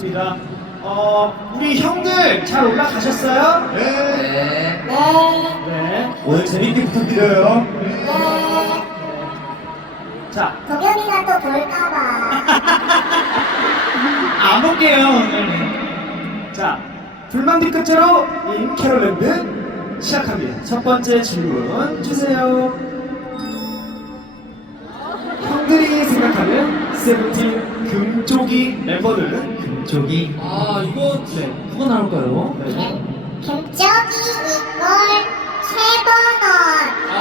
좋습니다. 어, 우리 형들 잘 올라가셨어요? 네. 네. 네. 네. 오늘 재밌게 부탁드려요. 네. 자, 도겸이가 또 볼까봐. 안 볼게요, 오늘. 자, 불만디 끝으로 인 캐롤랜드 시작합니다. 첫 번째 질문 주세요. 형들이 생각하는 세븐틴 금쪽이 멤버들은 금쪽이. 아, 이거 네. 누가 나올까요? 네. 김적이 이걸 최번원. 아,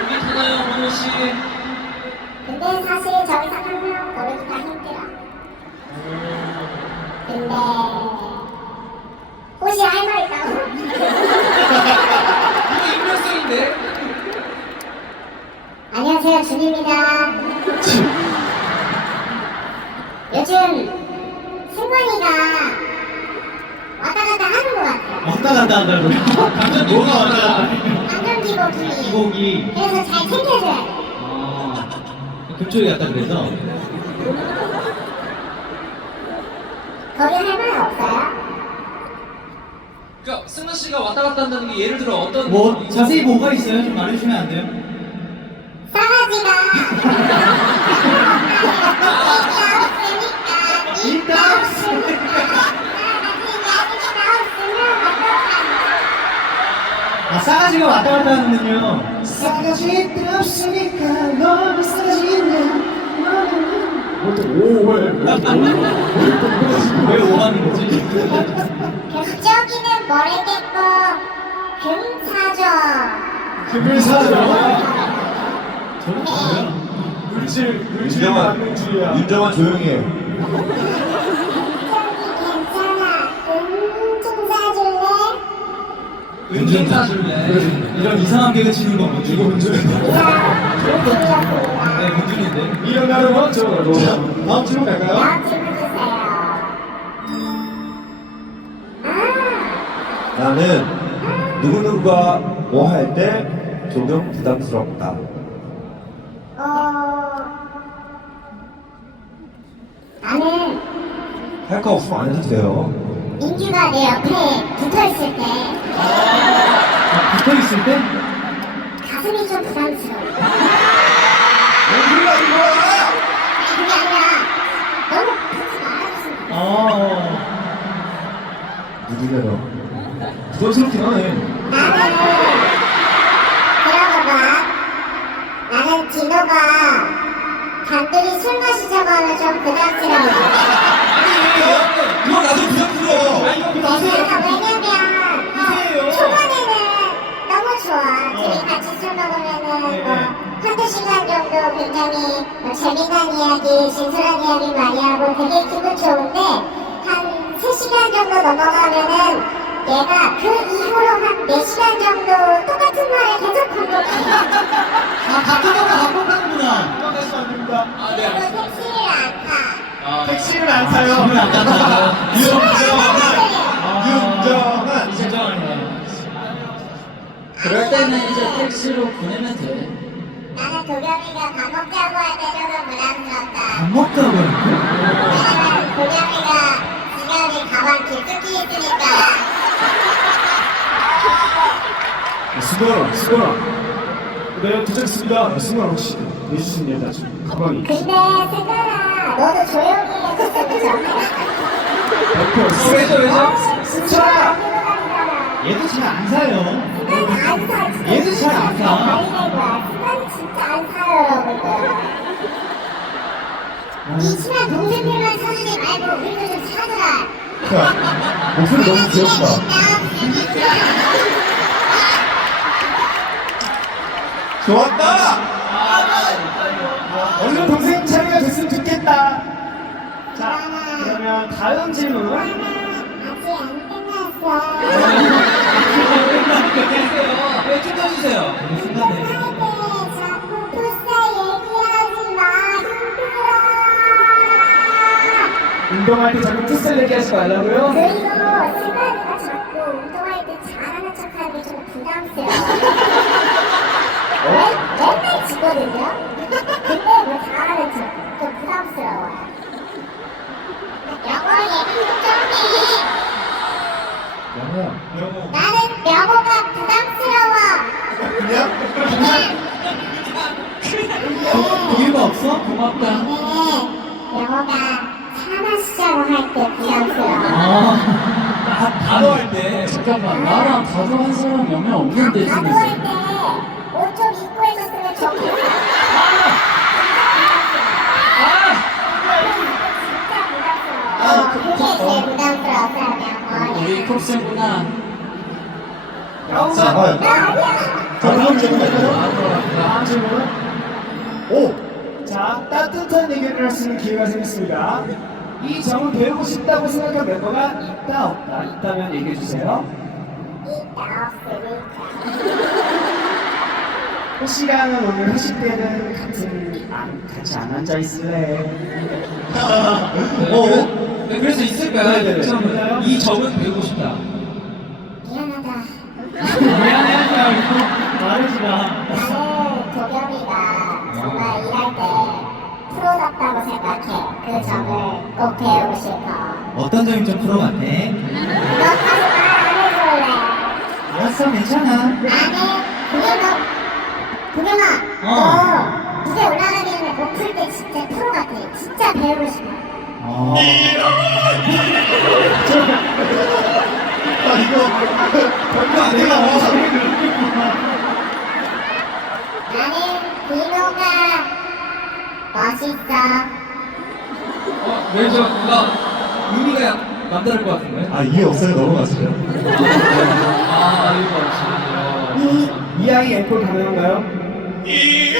여기 되나요, 원호 씨? 근데 사실 저기서 한명 고르기가 힘들어. 근데 혹시 할 말 있다고? 이거 익명성인데? 안녕하세요 준입니다. 요즘 승관이가 왔다 갔다 하는 것 같아요. 왔다 갔다 한다고요? 감정이 뭐가 왔다 갔다 안전 기복이. 기복이. 그래서 잘 챙겨줘야 돼. 아, 금쪽이 같다 그래서? 거기 할말 없어요? 그러니까 승관 씨가 왔다 갔다 한다는 게 예를 들어 어떤 뭐, 자세히 뭐가 있어요? 좀 말해주시면 안 돼요? 싸가지가 일단, 아, 싸가지가 왔다 갔다 하는군요. 싸가지 없으니까 너는 싸가지냐. 왜 오하는 거지? 금쪽이는 모르겠고 금사죠. 금을 사죠. 저는 뭐야? 물질, 물질 윤정아, 만능주의야. 윤정아 조용히 해. 괜찮아. 금좀 사줄래? 이런 이상한 개그 치는 건 뭐지? 이거 문제. 금이었습니다. 네, 문준인데. 이런 나를 먼저. 자, 다음 질문 갈까요? 다음 질문 주세요. 아, 나는 누구누구가 뭐 할 때 조금 부담스럽다. 할 거 없으면 안 해도 돼요. 민규가 내 옆에 붙어 있을 때 아, 붙어 있을 때? 가슴이 좀 부담스러워. 뭔 소리야 이거야? 그게 아니라 너무 붙지 말아줬으면 좋겠어. 어. 누구냐 너? 부담스럽긴 하네. 나는 들어봐봐. 나는 디노가 단둘이 술 마시자고 하면 좀 부담스러워. 이거 나도 부담스러워. 아, 이거 나세요. 내가 왜냐면 그래요? 어, 초반에는 너무 좋아. 둘이 같이 술 먹으면은 네. 뭐 한두 시간 정도 굉장히 뭐 재미난 이야기, 진솔한 이야기 많이 하고 되게 기분 좋은데 한 3시간 정도 넘어가면은 얘가 그 이후로 한 4시간 정도 똑같은 말을 계속 반복해. 아, 같은 거가 반복하는구나. 그만하시면 안 됩니다. 아, 그리고 네. 택시를 안 타. 아, 택시를 안 타요. 안? 윤정한. 윤정한. 윤정한이네. 그럴 때는 이제 택시로 보내면 돼. 나는 도겸이가 밥 먹자고 할 때 조금 부담스럽다. 밥 먹자고 했는데? 왜냐면 도겸이가 지갑에 가방 깊숙이 있으니까 수고라, 수고라. 네, 도착했습니다. 수고라 혹시 내주시면 지금 가방이. 근데 승관아 너도 조용히 해줬으면 좋겠어 왜죠, 왜죠? 승철아! 얘도 잘 안 사요. 안 사. 얘도 잘 안 사. 많이 된 거야. 승관이 진짜 안 사요 여러분들 이 친한 동생들만 사주지 말고 우리도 좀 사주라 야, 목소리 너무 귀엽다. 좋았다. 그러면 다음 질문. 아직 안 끝났어 안녕하세요. 네, 자꾸 풋살 얘기하지 마 힘들어 운동할 때 자꾸 풋살 얘기하지 말라고요? 그리고 승관이가 자꾸 운동할 때 잘하는 척하는 게 좀 부담스러워. 왜? 맨날 지거든요? 근데 뭐 잘하는 척. 좀 나는 명호가 부담스러워. 그냥? 그냥 이유가 없어? 고맙다. 나는 명호가 사나 시작을 할때 부담스러워. 아, 단어 할 때. 잠깐만, 나랑 단어 한 사람 몇 명 없는데, 나도 집에서. 할때옷 좀 입고 해줬으면 좋겠어. 아, 진짜 부담스러워. 그게 제일 부담스러웠어요. 우리 컵스구나. 자, 아니야. 자, 다음 질문 할까요? 다음 질문. 오! 자, 따뜻한 얘기를 할 수 있는 기회가 생겼습니다. 이 점을 배우고 싶다고 생각한 멤버가 있다 없다. 있다면 얘기해 주세요. 있다 없으니까. 호시랑은 오늘 회식 때는 같은 안, 같이 안 앉아 있을래. 어? 네, 그래서 있을까요? 네, 네, 네. 이 점은 배우고 싶다. 미안해하지 말고 말하지 마. 나는 도겸이가 정말 일할 때 프로답다고 생각해. 그 점을 꼭 배우고 싶어. 어떤 점이 좀 프로 같아? 너까지 말안 해줄래. 알았어, 괜찮아. 나는 도겸아, 도겸아, 어. 너 무대 올라가기 전에 목풀 때 진짜 프로 같아. 진짜 배우고 싶어. 어. 아, 이거. 이거 내가 나는 디노가 멋있어. 어, 왜 저, 뭔가 의미가 남다를 것 같은데? 아, 이해 없어요. 넘어가시죠. 아, 이거 없어. 이, 이 아이 앵콜 가능한가요? 이거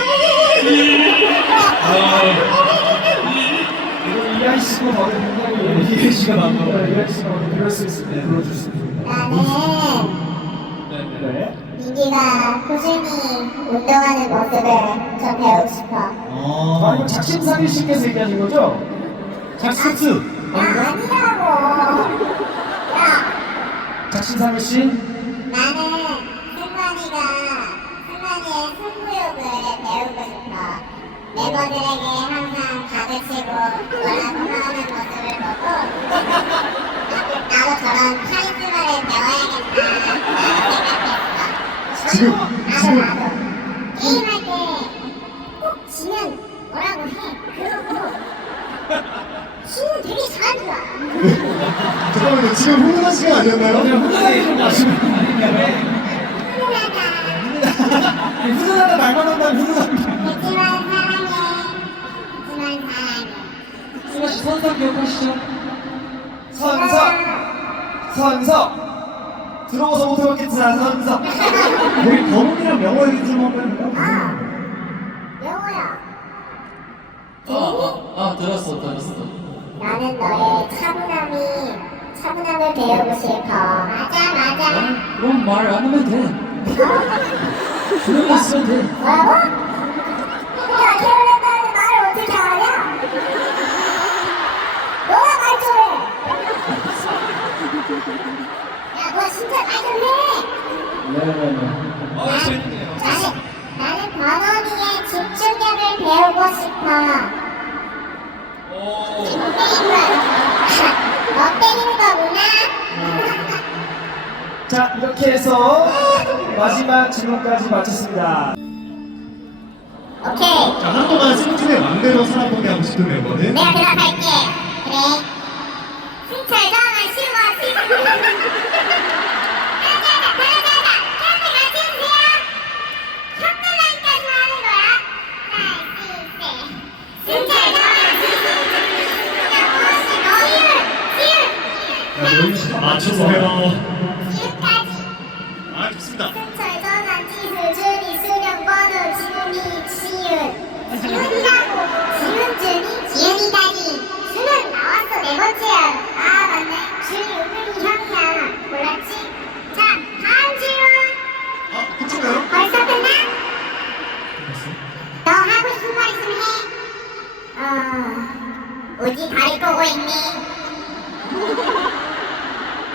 이 아이 씨가 봐도 굉장히 이해 씨가 나온 거. 이 아이 씨가 봐도 그럴 수 있습니다. 불러줄 수 있습니다. 나는 네네. 네. 민기가 꾸준히 운동하는 모습을 좀 배우고 싶어. 아, 이거 작심삼일 씨께서 얘기하신 거죠? 작스츠! 야, 아니라고. 야, 작심삼일 씨? 나는 승관이가 승관이의 승부욕을 배우고 싶어. 멤버들에게 항상 가르치고 뭐라고 하는 모습을 보고 나도 저런 카리스마를 배워야겠다 생각했어. 지금, 나도 지금. 나도 게임할 되게 잘하더라. 잠깐만요. 지금 훈훈한 시간 아니었나요? 훈훈하게 좀 마시면 아닌가요? 훈훈하다. 훈훈하다 말만 한다면 훈훈합니다. 하지만 사랑해. 하지만 사랑해. 승아 씨 선상 기억하시죠? 선서! 선서! 들어보서 못해봤겠지만 선서! 우리 범웅이랑 명호 얘기 좀 한번 아, 해볼까요? 영호야. 아, 아, 아, 들었어, 들었어. 나는 너의 차분함이 차분함을 배우고 싶어. 맞아, 맞아. 어? 그럼 말 안 하면 돼. 조용히 있으면 돼. 뭐라고? 야, 캐롤랜다는 말을 어떻게 하냐? 너가 말 좀 해. 야, 너 진짜 말 좀 해. 네네네. 아, 재밌네요. 나는, 나는 집중력을 배우고 싶어. 오. 너 때리는 거구나. 자, 이렇게 해서 마지막 질문까지 마쳤습니다. 오케이. 자, 한동안 승진의 왕대로 살아보게 하고 싶은 멤버는? 내가 대답할게. 그래. 승철 정말 쉬워. 쉬워. 가자, 가자, 가자. 현대 같이 해주세요. 협동하기까지 하는 거야. 하나, 둘, 셋. 승철 정말 쉬워. 시읒, 시읒. 지금까지. 아, 좋습니다. 수령 번호 지훈이 지훈이라고 지훈 지훈이다니 나왔어 네 번째야 아 맞네 준이 은근히 형이야 몰랐지? 자 다음 질문 아, 끝인가요? 벌써 끝나? 너 하고 싶은 말 있으면 해 어... 다리 있니?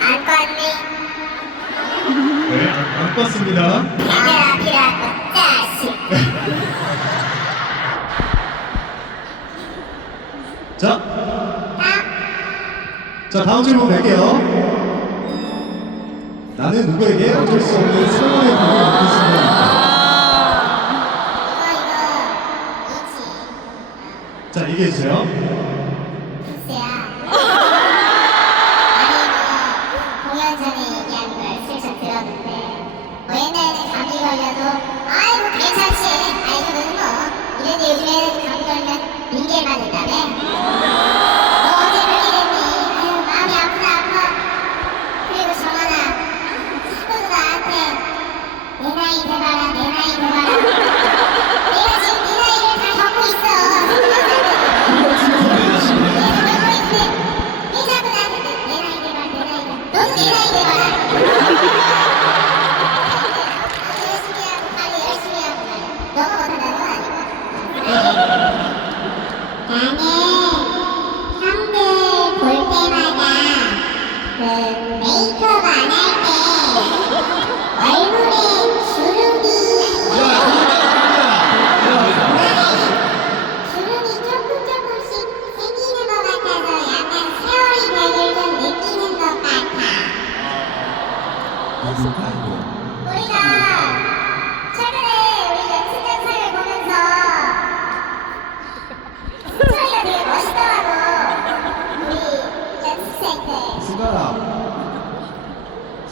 안 껐니? 네, 안, 안 껐습니다. 비벼라 비라 짜식. 자, 자 다음 질문 낼게요. 나는 누구에게 어쩔 수 없는 사랑의 방을 묻겠 습니다. 자, 얘기해주세요. I Amen.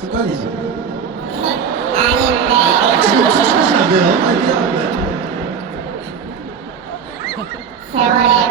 습관이지. 아닌데. 아, 지금 수술하시면 안 돼요. 아니, 그냥. 세월의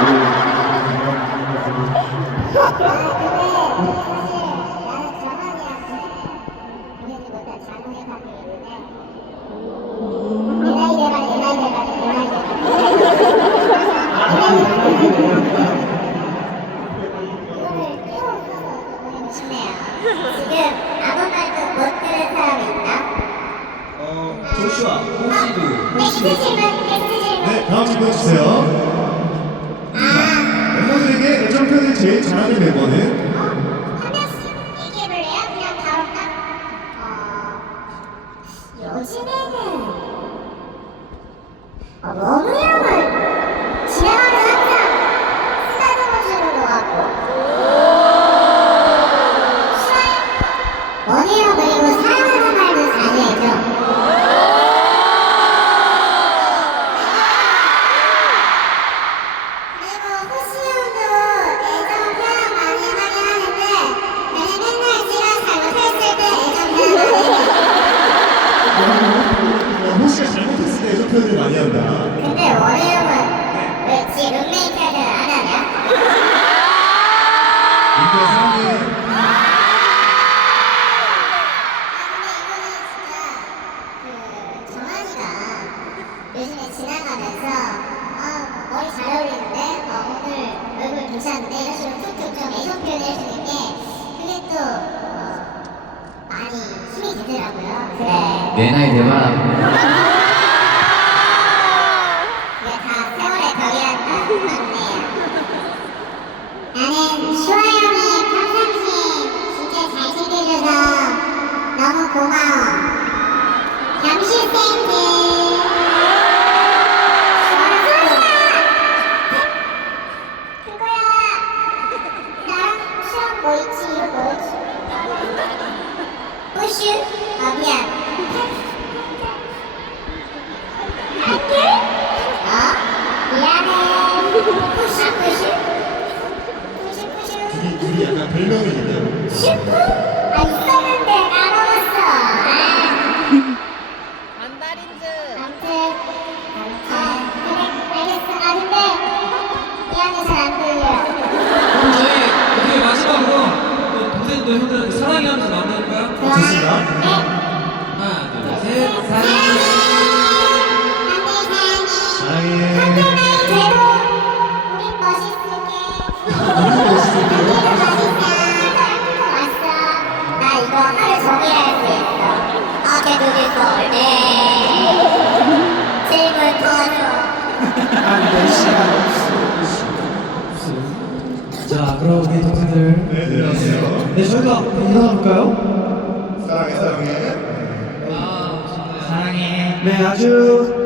Thank you. 상편을 제일 잘하는 멤버는 바뀌라고요? 네. 내 나이 내 말하고. 이게 네, 다 세월의 벽이라는 건데요. 나는 슈아 형이 평상시 진짜 잘 챙겨줘서 너무 고마워. 잠실 쌤 한번 인사 볼까요? 사랑해 사랑해. 아, 사랑해. 네, 아주